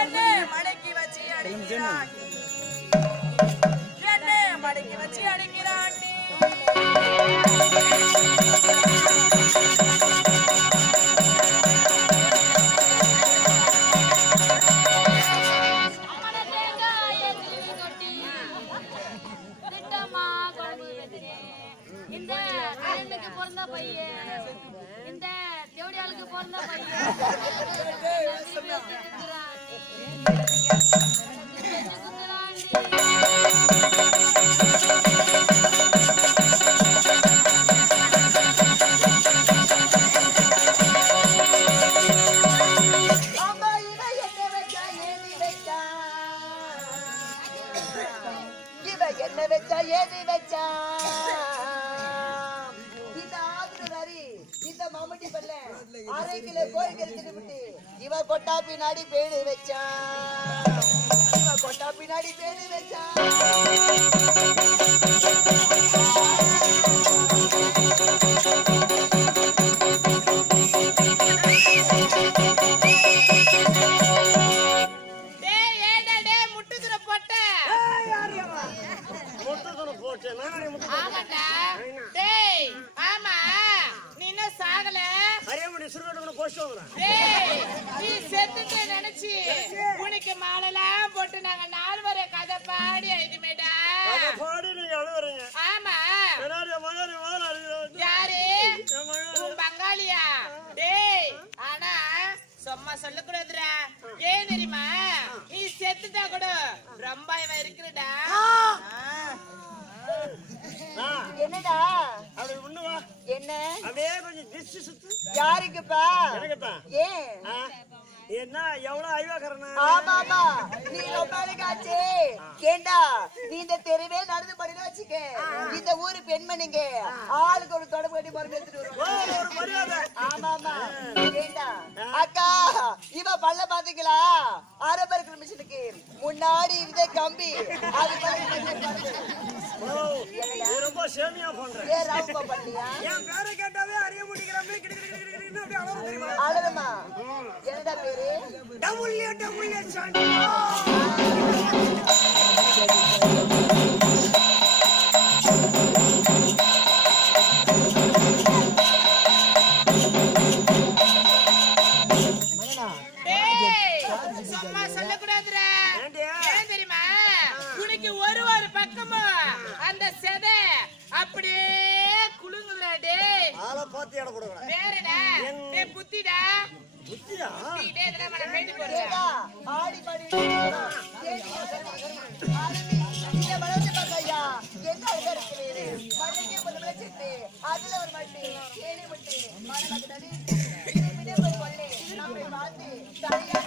என்ன மடக்கி வச்சு அடிக்கிறான் என்ன மடக்கி வச்சு அடிக்கிறான் இந்த கல்லுக்கு பிறந்த பையன் இந்த தேவடியாளுக்கு பிறந்த பையன் என்ன வச்சா ஏதி வச்சா இந்த மாமட்டி பல்ல 1/2 கிலோ கோயில் எடுத்துட்டு விட்டு இவ கொட்டா பின்னாடி பேடு வச்சா இவ கொட்டா பின்னாடி பேடு வச்சா நினைச்சு உனக்கு மாலைலாம் போட்டு நாங்க 4 வரை கதை பாடி எழுதுமேடா ஆமா யாரு உன் பங்காளியா டேய் ஆனா சும்மா சொல்லக்கூடாதுடா ஏன் தெரியுமா நீ செத்துட்டா கூட ரொம்ப இருக்குடா என்னடா அப்படி ஒண்ணுவா என்ன அப்படியே கொஞ்சம் திசு சுத்து யாருக்குப்பா எனக்குப்பா ஏன் என்ன எவ்வளவு ஐவாக்கறனா ஆமா ஆமா நீ ரொம்ப அழகாச்சே ஏண்டா நீ இந்த தெருவே நடந்து படினா வச்சுக்க இந்த ஊரு பெண்மணிங்க ஆளுக்கு ஒரு தொடர்பு கட்டி மருந்து எடுத்துட்டு வருவாங்க ஒரு மரியாதை ஆமா ஆமா ஏண்டா அக்கா இவ பல்ல பாத்தீங்களா அரபர் மிஷினுக்கு முன்னாடி இருந்த கம்பி அது ரொம்ப சேமியா பண்றேன் ஏ ராவுப்பா பண்ணியா என் பேரை கேட்டாவே அறிய முடிக்கிறமே கிடு அப்படி அலற தெரியுமா அலறமா என்னடா பேரு டபுள்யூ சாண்டி சும்மா சொல்லக்கூடாதுடா ஏன் தெரியுமா உனக்கு ஒரு பக்கமா அந்த செதை அப்படியே குலுங்குதுடா டேய் ஆளை பார்த்து எடை போடுங்க வேறடா டேய் புத்திடா புத்தியா டேய் இதெல்லாம் மன பேட்டி போடுடா ஆடி பாடி இங்க வளர்ந்து பாக்கையா என்ன அழகா இருக்குது மண்ணுக்கே முதல்ல செத்து அதுல ஒரு மண்ணு கேலி மண்ணு மனமக்கு தடி பின்னே போய் கொள்ளே நம்ம பார்த்து